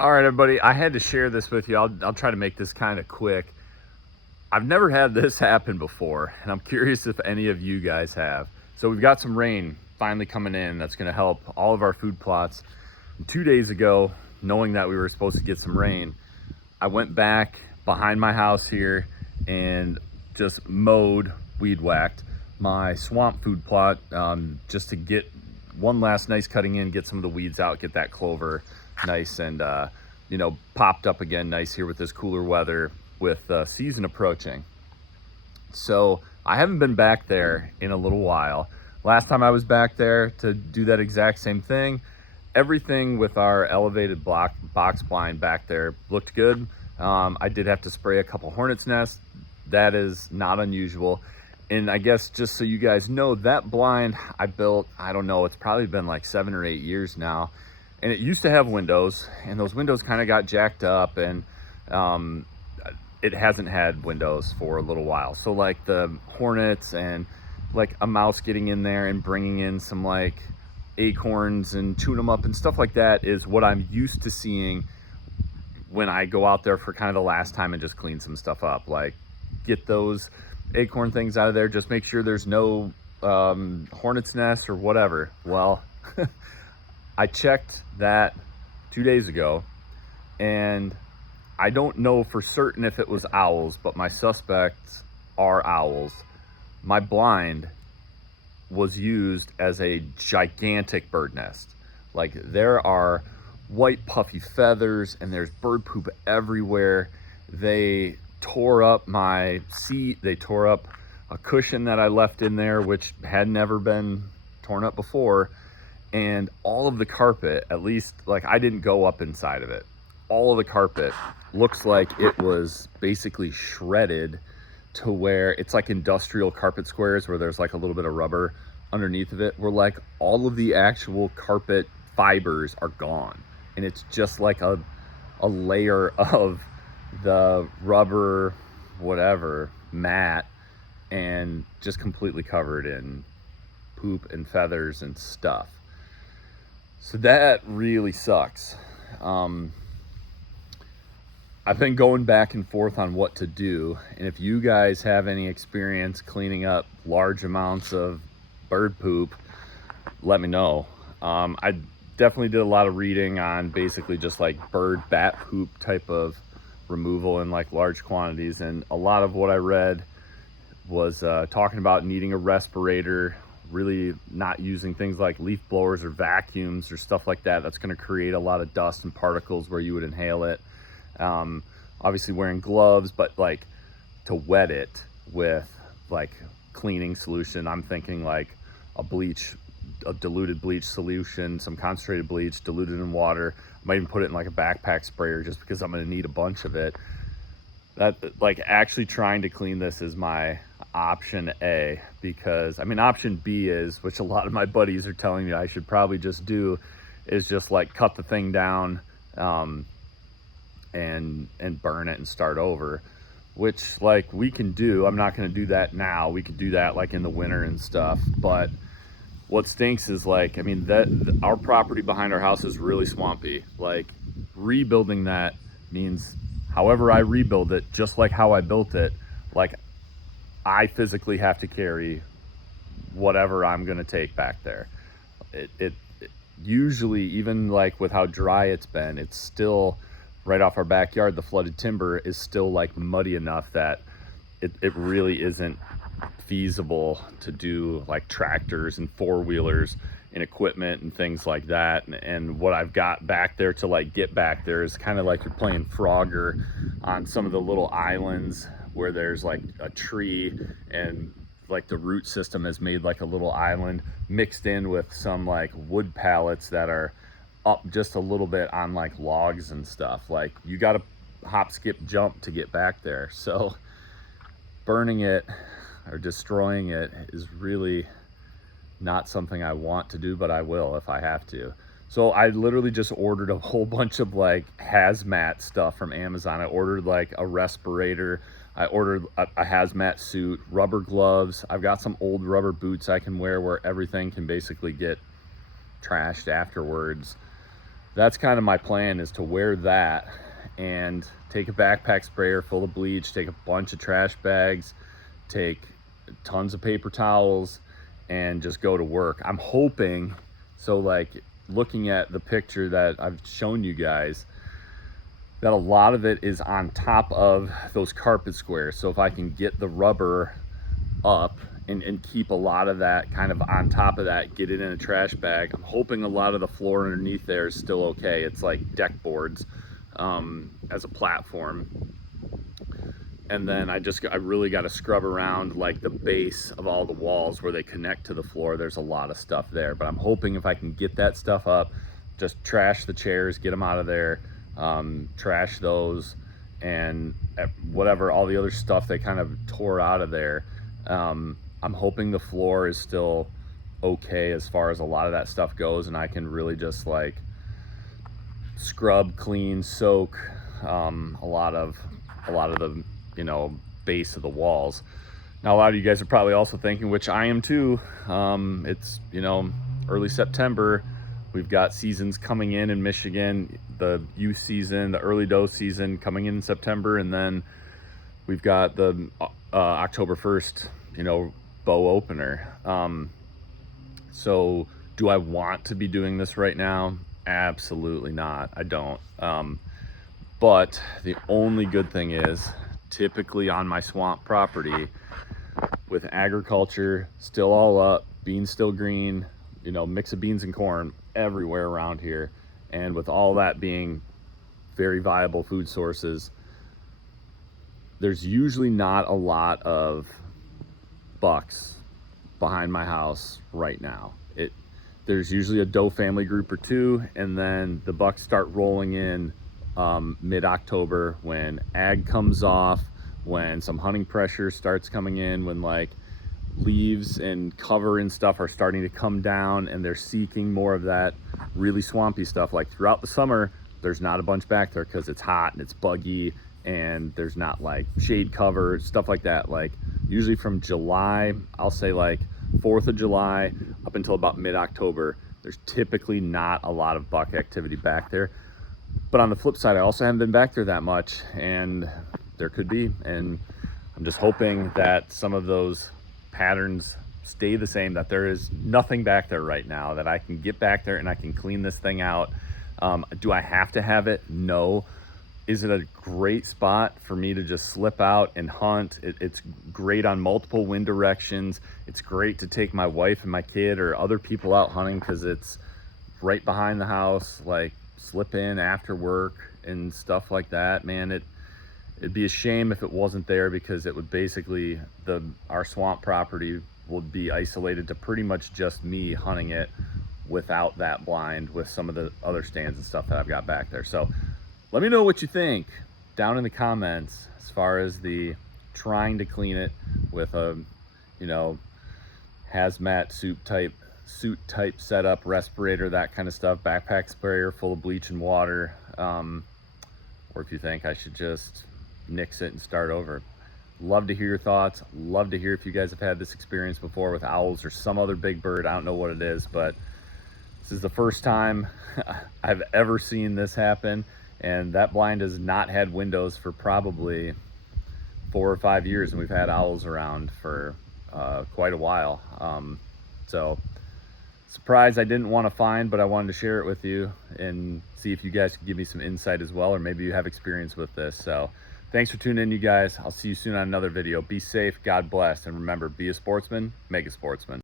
All right, everybody, I had to share this with you. I'll try to make this kind of quick. I've never had this happen before, and I'm curious if any of you guys have. So we've got some rain finally coming in that's going to help all of our food plots. 2 days ago, knowing that we were supposed to get some rain, I went back behind my house here and just mowed, weed whacked my swamp food plot, just to get one last nice cutting in, get some of the weeds out, get that clover nice and popped up again nice here with this cooler weather with season approaching. So I haven't been back there in a little while. Last time I was back there to do that exact same thing, everything with our elevated box blind back there looked good. I did have to spray a couple hornet's nests. That is not unusual. And I guess just so you guys know, that blind I built, I don't know, it's probably been like 7 or 8 years now. And it used to have windows, and those windows kind of got jacked up, and it hasn't had windows for a little while. So like the hornets and like a mouse getting in there and bringing in some like acorns and chewing them up and stuff like that is what I'm used to seeing when I go out there for kind of the last time and just clean some stuff up. Like get those acorn things out of there, just make sure there's no hornet's nests or whatever. Well, I checked that 2 days ago, and I don't know for certain if it was owls, but my suspects are owls. My blind was used as a gigantic bird nest. Like there are white puffy feathers and there's bird poop everywhere. They tore up my seat. They tore up a cushion that I left in there, which had never been torn up before. And all of the carpet, at least like I didn't go up inside of it, all of the carpet looks like it was basically shredded to where it's like industrial carpet squares where there's like a little bit of rubber underneath of it, where like all of the actual carpet fibers are gone, and it's just like a layer of the rubber whatever mat, and just completely covered in poop and feathers and stuff. So that really sucks. I've been going back and forth on what to do, and if you guys have any experience cleaning up large amounts of bird poop, let me know. I definitely did a lot of reading on basically just like bird bat poop type of removal in like large quantities, and a lot of what I read was talking about needing a respirator, really not using things like leaf blowers or vacuums or stuff like that. That's going to create a lot of dust and particles where you would inhale it. Obviously wearing gloves, but like to wet it with like cleaning solution, I'm thinking like a diluted bleach solution, some concentrated bleach diluted in water. I might even put it in like a backpack sprayer just because I'm going to need a bunch of it. That like actually trying to clean this is my option A, because I mean option B is, which a lot of my buddies are telling me I should probably just do, is just like cut the thing down and burn it and start over, which like we can do. I'm not going to do that now. We could do that like in the winter and stuff, but what stinks is like, I mean, our property behind our house is really swampy. Like rebuilding that means however I rebuild it, just like how I built it, like I physically have to carry whatever I'm going to take back there. It usually, even like with how dry it's been, it's still right off our backyard. The flooded timber is still like muddy enough that it really isn't feasible to do like tractors and four-wheelers and equipment and things like that. And what I've got back there to like get back there is kind of like you're playing Frogger on some of the little islands where there's like a tree and like the root system has made like a little island mixed in with some like wood pallets that are up just a little bit on like logs and stuff. Like you got to hop, skip, jump to get back there. So burning it or destroying it is really not something I want to do, but I will if I have to. So I literally just ordered a whole bunch of like hazmat stuff from Amazon. I ordered like a respirator. I ordered a hazmat suit, rubber gloves. I've got some old rubber boots I can wear where everything can basically get trashed afterwards. that's kind of my plan, is to wear that and take a backpack sprayer full of bleach, take a bunch of trash bags, take tons of paper towels, and just go to work. I'm hoping, so like looking at the picture that I've shown you guys, that a lot of it is on top of those carpet squares. So if I can get the rubber up and keep a lot of that kind of on top of that, get it in a trash bag, I'm hoping a lot of the floor underneath there is still okay. It's like deck boards as a platform. And then I really got to scrub around like the base of all the walls where they connect to the floor. There's a lot of stuff there, but I'm hoping if I can get that stuff up, just trash the chairs, get them out of there, trash those, and whatever, all the other stuff they kind of tore out of there. I'm hoping the floor is still okay as far as a lot of that stuff goes, and I can really just like scrub, clean, soak a lot of the, you know, base of the walls. Now, a lot of you guys are probably also thinking, which I am too, it's, you know, early September. We've got seasons coming in Michigan, the youth season, the early doe season coming in September, and then we've got the October 1st, you know, bow opener. So do I want to be doing this right now? Absolutely not. I don't. But the only good thing is, typically on my swamp property, with agriculture still all up, beans still green, you know, mix of beans and corn everywhere around here, and with all that being very viable food sources, there's usually not a lot of bucks behind my house right now. There's usually a doe family group or two, and then the bucks start rolling in mid-October when ag comes off, when some hunting pressure starts coming in, when like leaves and cover and stuff are starting to come down, and they're seeking more of that really swampy stuff. Like throughout the summer, there's not a bunch back there because it's hot and it's buggy, and there's not like shade cover, stuff like that. Like usually from July, I'll say like 4th of July up until about mid-October, there's typically not a lot of buck activity back there. But on the flip side, I also haven't been back there that much, and there could be, and I'm just hoping that some of those patterns stay the same, that there is nothing back there right now, that I can get back there and I can clean this thing out. Do I have to have it? No. Is it a great spot for me to just slip out and hunt? It's great on multiple wind directions. It's great to take my wife and my kid or other people out hunting because it's right behind the house, like slip in after work and stuff like that. Man, it'd be a shame if it wasn't there, because it would basically, our swamp property would be isolated to pretty much just me hunting it without that blind, with some of the other stands and stuff that I've got back there. So let me know what you think down in the comments as far as the trying to clean it with a, you know, hazmat suit type setup, respirator, that kind of stuff, backpack sprayer full of bleach and water, or if you think I should just nix it and start over. Love to hear your thoughts. Love to hear if you guys have had this experience before with owls or some other big bird. I don't know what it is, but this is the first time I've ever seen this happen, and that blind has not had windows for probably 4 or 5 years, and we've had owls around for quite a while. So surprise I didn't want to find, but I wanted to share it with you and see if you guys could give me some insight as well, or maybe you have experience with this. So thanks for tuning in, you guys. I'll see you soon on another video. Be safe, God bless, and remember, be a sportsman, make a sportsman.